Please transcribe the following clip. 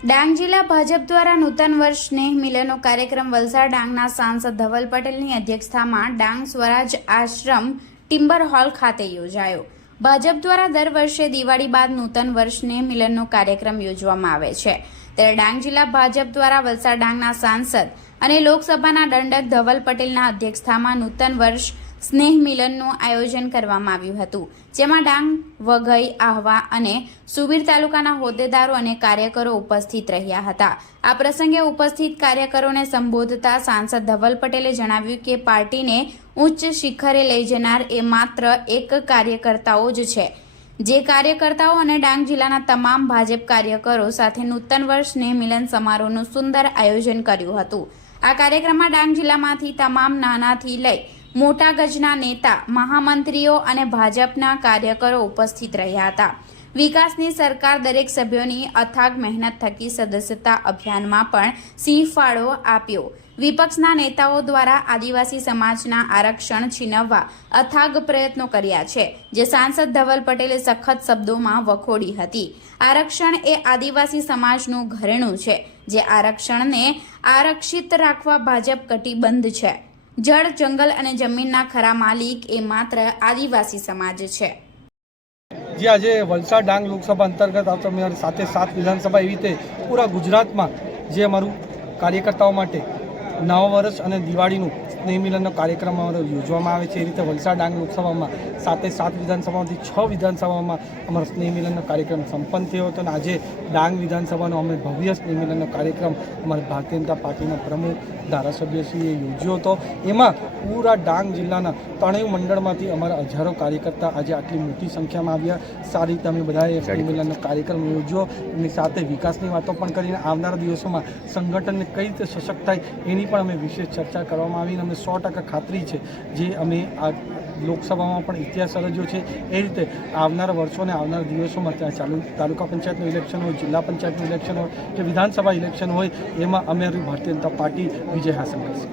ડાંગ જિલ્લા ભાજપ દ્વારા નૂતન વર્ષ સ્નેહ મિલનનો કાર્યક્રમ વલસાડ ડાંગના સાંસદ ધવલ પટેલની અધ્યક્ષતામાં ડાંગ સ્વરાજ આશ્રમ ટિમ્બર હોલ ખાતે યોજાયો। ભાજપ દ્વારા દર વર્ષે દિવાળી બાદ નૂતન વર્ષ સ્નેહ મિલનનો કાર્યક્રમ યોજવામાં આવે છે, ત્યારે ડાંગ જિલ્લા ભાજપ દ્વારા વલસાડ ડાંગના સાંસદ અને લોકસભાના દંડક ધવલ પટેલના અધ્યક્ષતામાં નૂતન વર્ષ સ્નેહ મિલનનું આયોજન કરવામાં આવ્યું હતું, જેમાં ડાંગ, વઘઈ, આહવા અને સુબીર તાલુકાના હોદ્દેદારો અને કાર્યકરો ઉપસ્થિત રહ્યા હતા। આ પ્રસંગે ઉપસ્થિત કાર્યકરોને સંબોધતા સાંસદ ધવલ પટેલે જણાવ્યું કે પાર્ટીને ઉચ્ચ શિખરે લઈ જનાર એ માત્ર એક કાર્યકર્તાઓ જ છે, જે કાર્યકર્તાઓ અને ડાંગ જિલ્લાના તમામ ભાજપ કાર્યકરો સાથે નૂતન વર્ષ સ્નેહ મિલન સમારોહનું સુંદર આયોજન કર્યું હતું। આ કાર્યક્રમમાં ડાંગ જિલ્લામાંથી તમામ નાનાથી લઈ મોટા ગજના નેતા, મહામંત્રીઓ અને ભાજપના કાર્યકરો ઉપસ્થિત રહ્યા હતા। વિકાસની સરકાર દરેક સભ્યોની અથાગ મહેનત થકી સદસ્યતા અભિયાનમાં પણ સિંહ ફાળો આપ્યો। વિપક્ષના નેતાઓ દ્વારા આદિવાસી સમાજના આરક્ષણ છીનવવા અથાગ પ્રયત્નો કર્યા છે, જે સાંસદ ધવલ પટેલે સખત શબ્દોમાં વખોડી હતી। આરક્ષણ એ આદિવાસી સમાજનું ઘરેણું છે, જે આરક્ષણને આરક્ષિત રાખવા ભાજપ કટિબદ્ધ છે। જળ, જંગલ અને જમીનના ખરા માલિક એ માત્ર આદિવાસી સમાજ છે। જે આજે વલસાડ ડાંગ લોકસભા અંતર્ગત આવતા અમારી સાથે 7 વિધાનસભા એવી રીતે પૂરા ગુજરાતમાં જે અમારું કાર્યકર્તાઓ માટે નવા વર્ષ અને દિવાળીનું સ્નેહ મિલનનો કાર્યક્રમ યોજવામાં આવે છે, એ રીતે વલસાડ ડાંગ લોકસભામાં 7 વિધાનસભામાંથી 6 વિધાનસભામાં અમારો સ્નેહ મિલનનો કાર્યક્રમ સંપન્ન થયો હતો અને આજે ડાંગ વિધાનસભાનો અમે ભવ્ય સ્નેહ મિલનનો કાર્યક્રમ અમારા ભારતીય જનતા પાર્ટીના પ્રમુખ ધારાસભ્યશ્રીએ યોજ્યો હતો। એમાં પૂરા ડાંગ જિલ્લાના ત્રણેય મંડળમાંથી અમારા હજારો કાર્યકર્તા આજે આટલી મોટી સંખ્યામાં આવ્યા। સારી રીતે અમે બધાએ સ્નેહ મિલનનો કાર્યક્રમ યોજ્યો, એમની સાથે વિકાસની વાતો પણ કરીને આવનારા દિવસોમાં સંગઠનને કઈ રીતે સશક્ત થાય એની પણ અમે વિશેષ ચર્ચા કરવામાં આવી। અમે 100% ખાતરી છે, જે અમે આ લોકસભામાં પણ ઇતિહાસ સર્જ્યો છે, એ રીતે આવનારા વર્ષોને આવનારા દિવસોમાં ત્યાં તાલુકા પંચાયતનું ઇલેક્શન હોય, જિલ્લા પંચાયતનું ઇલેક્શન હોય કે વિધાનસભા ઇલેક્શન હોય, એમાં અમે ભારતીય જનતા પાર્ટી વિજય હાંસલ કરશે।